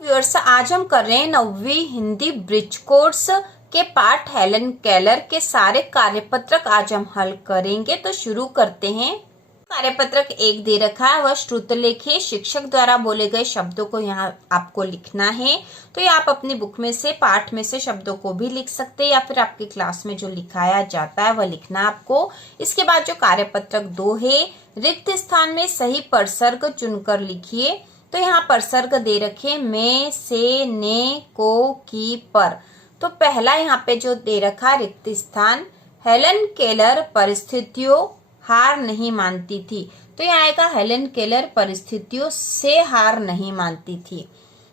Viewers, आज हम कर रहे हैं 9वीं हिंदी ब्रिज कोर्स के पाठ हेलन केलर के सारे कार्यपत्रक आज हम हल करेंगे। तो शुरू करते हैं। कार्यपत्रक 1 दे रखा है, वह श्रुतलेख है। शिक्षक द्वारा बोले गए शब्दों को यहाँ आपको लिखना है। तो ये आप अपनी बुक में से पाठ में से शब्दों को भी लिख सकते हैं या फिर आपकी क्लास में जो लिखाया जाता है वह लिखना आपको। इसके बाद जो कार्यपत्रक 2 है, रिक्त स्थान में सही परसर्ग चुनकर लिखिए। तो यहाँ परसर्ग दे रखे में, से, ने, को, की, पर। तो पहला यहाँ पे जो दे रखा रिक्त स्थान, हेलन केलर परिस्थितियों हार नहीं मानती थी। तो यहाँ आएगा हेलन केलर परिस्थितियों से हार नहीं मानती थी।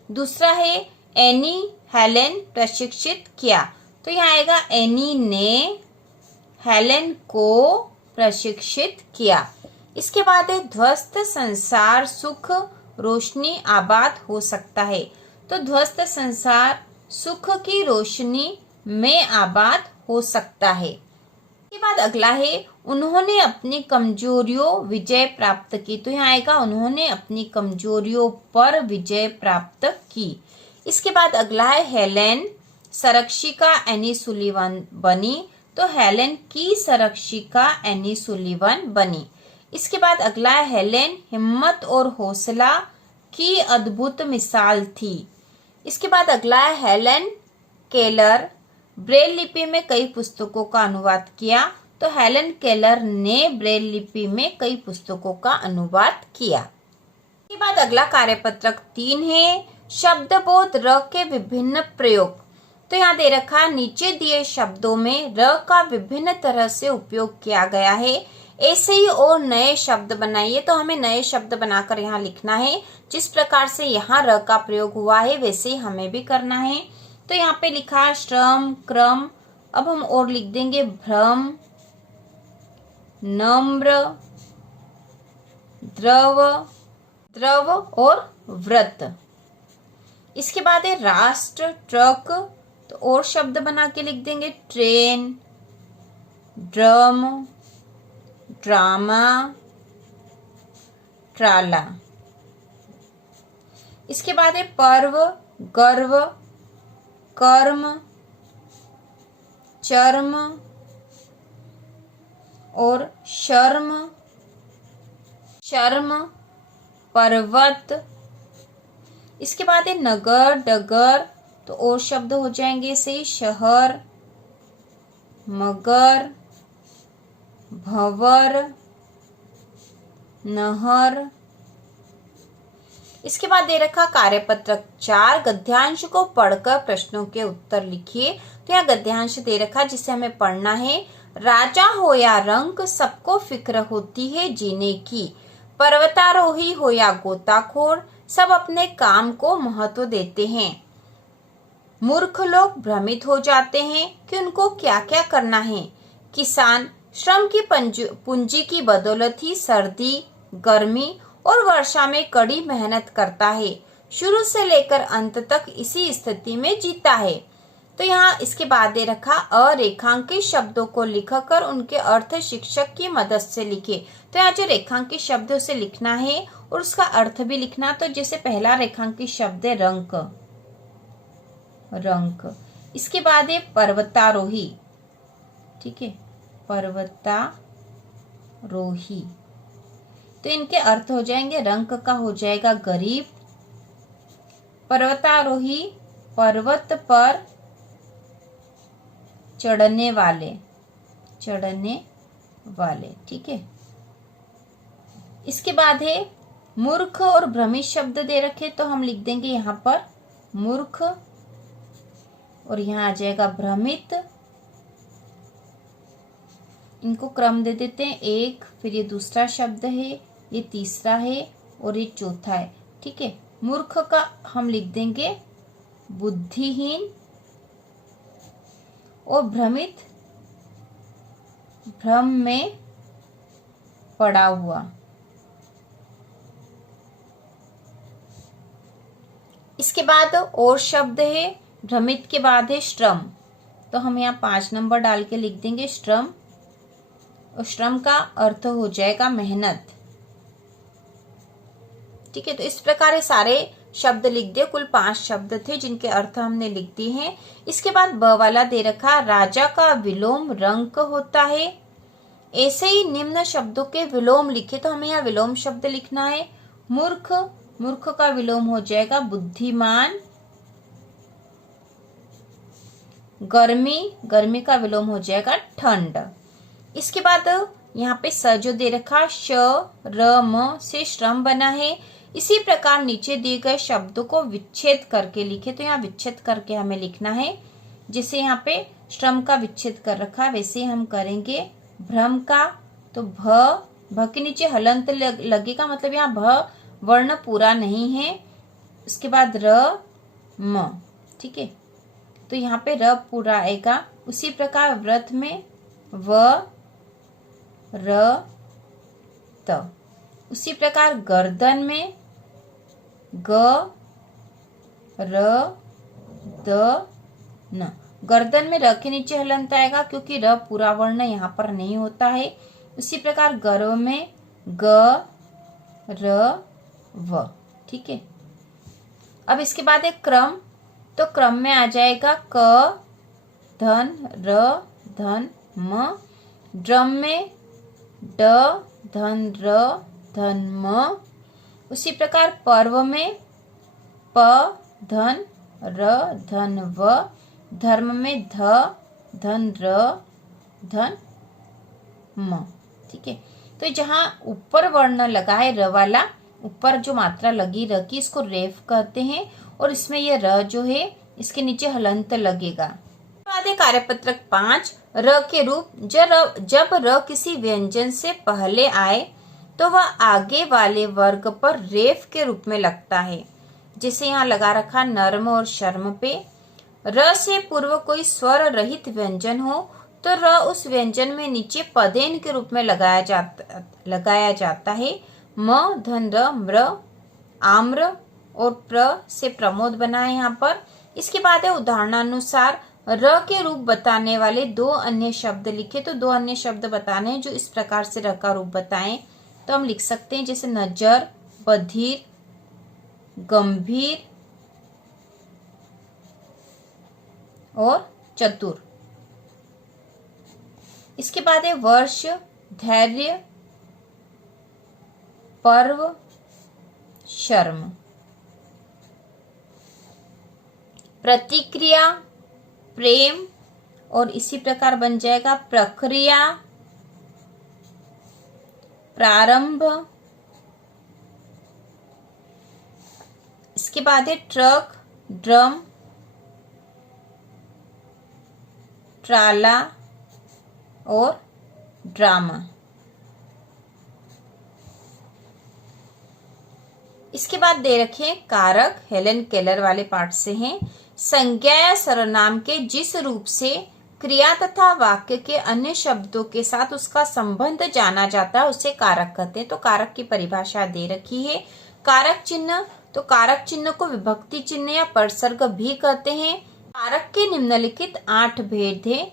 दूसरा है एनी हेलन प्रशिक्षित किया। तो यहाँ आएगा एनी ने हेलन को प्रशिक्षित किया। इसके बाद है ध्वस्त संसार सुख रोशनी आबाद हो सकता है। तो ध्वस्त संसार सुख की रोशनी में आबाद हो सकता है। इसके बाद अगला है उन्होंने अपनी कमजोरियों विजय प्राप्त की। तो यहाँ आएगा उन्होंने अपनी कमजोरियों पर विजय प्राप्त की। इसके बाद अगला है हेलेन संरक्षिका एनी सुलिवन बनी। तो हेलेन की संरक्षिका एनी सुलिवन बनी। इसके बाद अगला है हेलेन हिम्मत और हौसला की अद्भुत मिसाल थी। इसके बाद अगला है हेलन केलर ब्रेल लिपि में कई पुस्तकों का अनुवाद किया। तो हेलन केलर ने ब्रेल लिपि में कई पुस्तकों का अनुवाद किया। इसके बाद अगला कार्यपत्रक 3 है, शब्दबोध र के विभिन्न प्रयोग। तो यहाँ दे रखा नीचे दिए शब्दों में र का विभिन्न तरह से उपयोग किया गया है। ऐसे ही और नए शब्द बनाइए। तो हमें नए शब्द बनाकर यहाँ लिखना है। जिस प्रकार से यहाँ र का प्रयोग हुआ है वैसे ही हमें भी करना है। तो यहाँ पे लिखा श्रम, क्रम। अब हम और लिख देंगे भ्रम, नम्र, द्रव और व्रत। इसके बाद है राष्ट्र, ट्रक। तो और शब्द बना के लिख देंगे ट्रेन, ड्रम, ड्रामा, ट्राला। इसके बाद है पर्व, गर्व, कर्म, चर्म और शर्म, पर्वत। इसके बाद है नगर, डगर। तो और शब्द हो जाएंगे से शहर, मगर, भंवर, नहर। इसके बाद दे रखा कार्यपत्रक 4, गद्यांश को पढ़कर प्रश्नों के उत्तर लिखिए। तो यहाँ गद्यांश दे रखा जिसे हमें पढ़ना है। राजा हो या रंक सबको फिक्र होती है जीने की, पर्वतारोही हो या गोताखोर सब अपने काम को महत्व देते हैं। मूर्ख लोग भ्रमित हो जाते हैं कि उनको क्या क्या करना है। किसान श्रम की पूंजी की बदौलत ही सर्दी, गर्मी और वर्षा में कड़ी मेहनत करता है। शुरू से लेकर अंत तक इसी स्थिति में जीता है। तो यहाँ इसके बाद दे रखा अरेखांकित शब्दों को लिखकर उनके अर्थ शिक्षक की मदद से लिखे। तो यहाँ जो रेखांकित शब्द उसे लिखना है और उसका अर्थ भी लिखना। तो जैसे पहला रेखांकित शब्द है रंक, इसके बाद है पर्वतारोही। ठीक है, पर्वतारोही। तो इनके अर्थ हो जाएंगे, रंक का हो जाएगा गरीब, पर्वतारोही पर्वत पर चढ़ने वाले। ठीक है। इसके बाद है मूर्ख और भ्रमित शब्द दे रखे। तो हम लिख देंगे यहाँ पर मूर्ख और यहाँ आ जाएगा भ्रमित। इनको क्रम दे देते हैं, एक, फिर ये दूसरा शब्द है, ये तीसरा है और ये चौथा है। ठीक है। मूर्ख का हम लिख देंगे बुद्धिहीन और भ्रमित भ्रम में पड़ा हुआ। इसके बाद और शब्द है, भ्रमित के बाद है श्रम। तो हम यहाँ 5 नंबर डाल के लिख देंगे श्रम, और श्रम का अर्थ हो जाएगा मेहनत। ठीक है। तो इस प्रकार सारे शब्द लिख दिए। कुल 5 शब्द थे जिनके अर्थ हमने लिख दिए हैं। इसके बाद ब वाला दे रखा, राजा का विलोम रंक होता है। ऐसे ही निम्न शब्दों के विलोम लिखे, तो हमें यहाँ विलोम शब्द लिखना है। मूर्ख, मूर्ख का विलोम हो जाएगा बुद्धिमान। गर्मी, गर्मी का विलोम हो जाएगा ठंड। इसके बाद यहाँ पे स जो दे रखा, श र म से श्रम बना है। इसी प्रकार नीचे दिए गए शब्दों को विच्छेद करके लिखे, तो यहाँ विच्छेद करके हमें लिखना है। जैसे यहाँ पे श्रम का विच्छेद कर रखा, वैसे हम करेंगे। भ्रम का, तो भ के नीचे हलंत लगेगा, मतलब यहाँ भ वर्ण पूरा नहीं है। उसके बाद र म, ठीक है, तो यहाँ पे र पूरा आएगा। उसी प्रकार व्रत में व र त। उसी प्रकार गर्दन में ग र द न। गर्दन में र के नीचे हलंत आएगा क्योंकि र पूरा वर्ण यहाँ पर नहीं होता है। उसी प्रकार गर्व में ग र व, ठीक है। अब इसके बाद एक क्रम, तो क्रम में आ जाएगा क धन र धन म। ड्रम में ड धन र धन म। उसी प्रकार पर्व में प धन र धन व। धर्म में ध धन र धन म, ठीक है। तो जहाँ ऊपर वर्ण लगा है र वाला, ऊपर जो मात्रा लगी र की, इसको रेफ कहते हैं। और इसमें ये र जो है इसके नीचे हलंत लगेगा। बाद कार्यपत्रक 5, र के रूप। जब र किसी व्यंजन से पहले आए तो वह आगे वाले वर्ग पर रेफ के रूप में लगता है। जैसे यहाँ लगा रखा नर्म और शर्म पे। र से पूर्व कोई स्वर रहित व्यंजन हो तो र उस व्यंजन में नीचे पदेन के रूप में लगाया जाता है। म धन र म्र, आम्र और प्र से प्रमोद बना है यहाँ पर। इसके बाद है उदाहरणानुसार र के रूप बताने वाले 2 अन्य शब्द लिखे, तो 2 अन्य शब्द बताने हैं जो इस प्रकार से र का रूप बताएं। तो हम लिख सकते हैं जैसे नजर, बधिर, गंभीर और चतुर। इसके बाद है वर्ष, धैर्य, पर्व, शर्म। प्रतिक्रिया, प्रेम और इसी प्रकार बन जाएगा प्रक्रिया, प्रारंभ। इसके बाद है ट्रक, ड्रम, ट्राला और ड्रामा। इसके बाद दे रखे कारक, हेलन केलर वाले पार्ट से हैं। संज्ञा या सर्वनाम के जिस रूप से क्रिया तथा वाक्य के अन्य शब्दों के साथ उसका संबंध जाना जाता है उसे कारक कहते हैं। तो कारक की परिभाषा दे रखी है। कारक चिन्ह, तो कारक चिन्ह को विभक्ति चिन्ह या परसर्ग भी कहते हैं। कारक के निम्नलिखित 8 भेद है।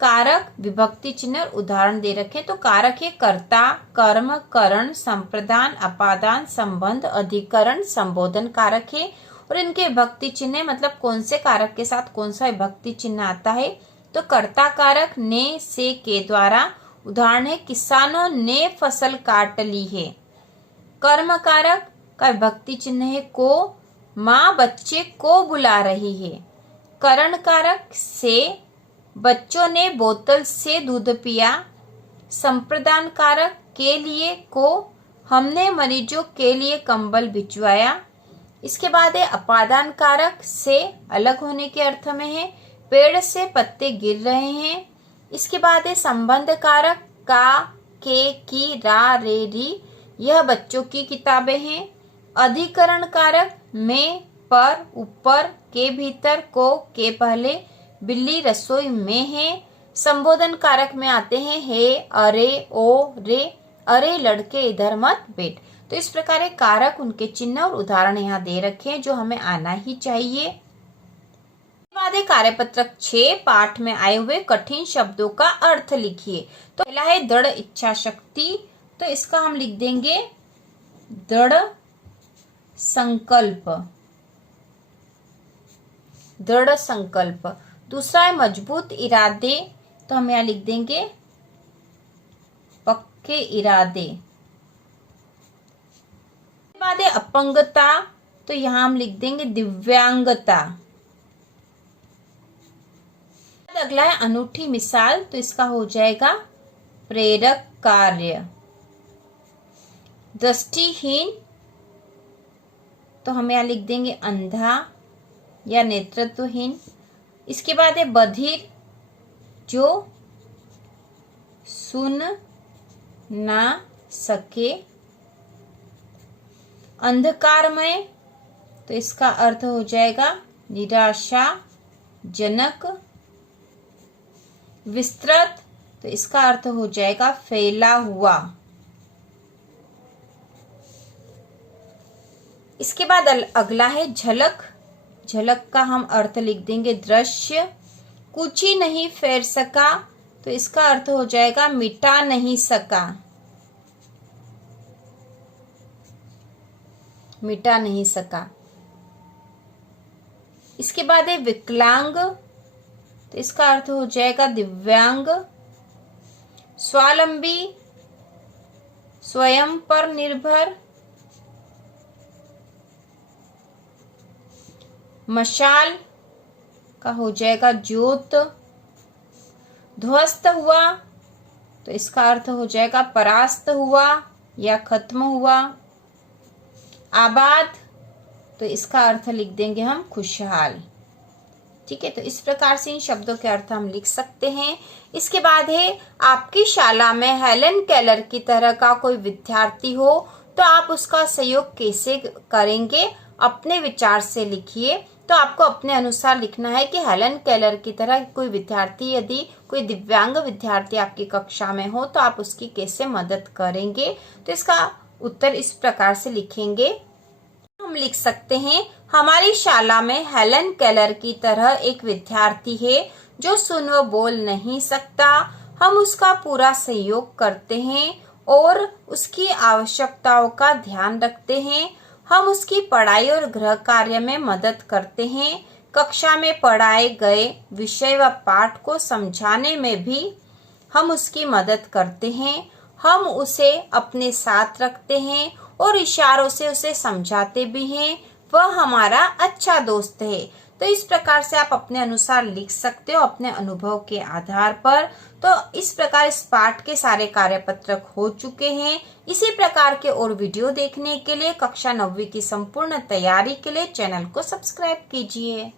कारक, विभक्ति चिन्ह, उदाहरण दे रखे। तो कारक है कर्ता, कर्म, करण, संप्रदान, अपादान, संबंध, अधिकरण, संबोधन कारक है। और इनके विभक्ति चिन्ह मतलब कौन से कारक के साथ कौन सा विभक्ति चिन्ह आता है। तो कर्ता कारक ने, से, के द्वारा। उदाहरण है किसानों ने फसल काट ली है। कर्म कारक का विभक्ति चिन्ह है को, माँ बच्चे को बुला रही है। करण कारक से, बच्चों ने बोतल से दूध पिया। संप्रदान कारक के लिए को, हमने मरीजों के लिए कंबल भिजवाया। इसके बाद है अपादान कारक से, अलग होने के अर्थ में है। पेड़ से पत्ते गिर रहे हैं। इसके बाद है संबंध कारक का, के, की, रा, रे, री, यह बच्चों की किताबें हैं। अधिकरण कारक में, पर, ऊपर, के भीतर, को, के पहले, बिल्ली रसोई में है। संबोधन कारक में आते हैं हे, अरे, ओ, रे, अरे लड़के इधर मत बैठ। तो इस प्रकार कारक, उनके चिन्ह और उदाहरण यहाँ दे रखे हैं जो हमें आना ही चाहिए। बाद कार्यपत्रक 6 पाठ में आए हुए कठिन शब्दों का अर्थ लिखिए। तो पहला है दृढ़ इच्छा शक्ति, तो इसका हम लिख देंगे दृढ़ संकल्प। दृढ़ संकल्प। दूसरा है मजबूत इरादे, तो हम यहाँ लिख देंगे पक्के इरादे। बाद है अपंगता, तो यहाँ हम लिख देंगे दिव्यांगता। अगला है अनूठी मिसाल, तो इसका हो जाएगा प्रेरक कार्य। दृष्टिहीन, तो हम यहाँ लिख देंगे अंधा या नेतृत्वहीन। इसके बाद है बधिर, जो सुन ना सके। अंधकारमय, तो इसका अर्थ हो जाएगा निराशाजनक। विस्तृत, तो इसका अर्थ हो जाएगा फैला हुआ। इसके बाद अगला है झलक। झलक का हम अर्थ लिख देंगे दृश्य। कुछ ही नहीं फेर सका, तो इसका अर्थ हो जाएगा मिटा नहीं सका। मिटा नहीं सका। इसके बाद है विकलांग, तो इसका अर्थ हो जाएगा दिव्यांग। स्वावलंबी, स्वयं पर निर्भर। मशाल का हो जाएगा ज्योत। ध्वस्त हुआ, तो इसका अर्थ हो जाएगा परास्त हुआ या खत्म हुआ। आबाद, तो इसका अर्थ लिख देंगे हम खुशहाल। ठीक है, तो इस प्रकार से इन शब्दों के अर्थ हम लिख सकते हैं। इसके बाद है आपकी शाला में हेलन केलर की तरह का कोई विद्यार्थी हो तो आप उसका सहयोग कैसे करेंगे, अपने विचार से लिखिए। तो आपको अपने अनुसार लिखना है कि हेलन केलर की तरह कोई विद्यार्थी, यदि कोई दिव्यांग विद्यार्थी आपकी कक्षा में हो तो आप उसकी कैसे मदद करेंगे। तो इसका उत्तर इस प्रकार से लिखेंगे। हम लिख सकते हैं हमारी शाला में हेलन केलर की तरह एक विद्यार्थी है जो सुन व बोल नहीं सकता। हम उसका पूरा सहयोग करते हैं और उसकी आवश्यकताओं का ध्यान रखते हैं। हम उसकी पढ़ाई और गृह कार्य में मदद करते हैं। कक्षा में पढ़ाए गए विषय व पाठ को समझाने में भी हम उसकी मदद करते हैं। हम उसे अपने साथ रखते हैं और इशारों से उसे समझाते भी हैं। वह हमारा अच्छा दोस्त है। तो इस प्रकार से आप अपने अनुसार लिख सकते हो अपने अनुभव के आधार पर। तो इस प्रकार इस पाठ के सारे कार्यपत्रक हो चुके हैं। इसी प्रकार के और वीडियो देखने के लिए कक्षा 9वीं की संपूर्ण तैयारी के लिए चैनल को सब्सक्राइब कीजिए।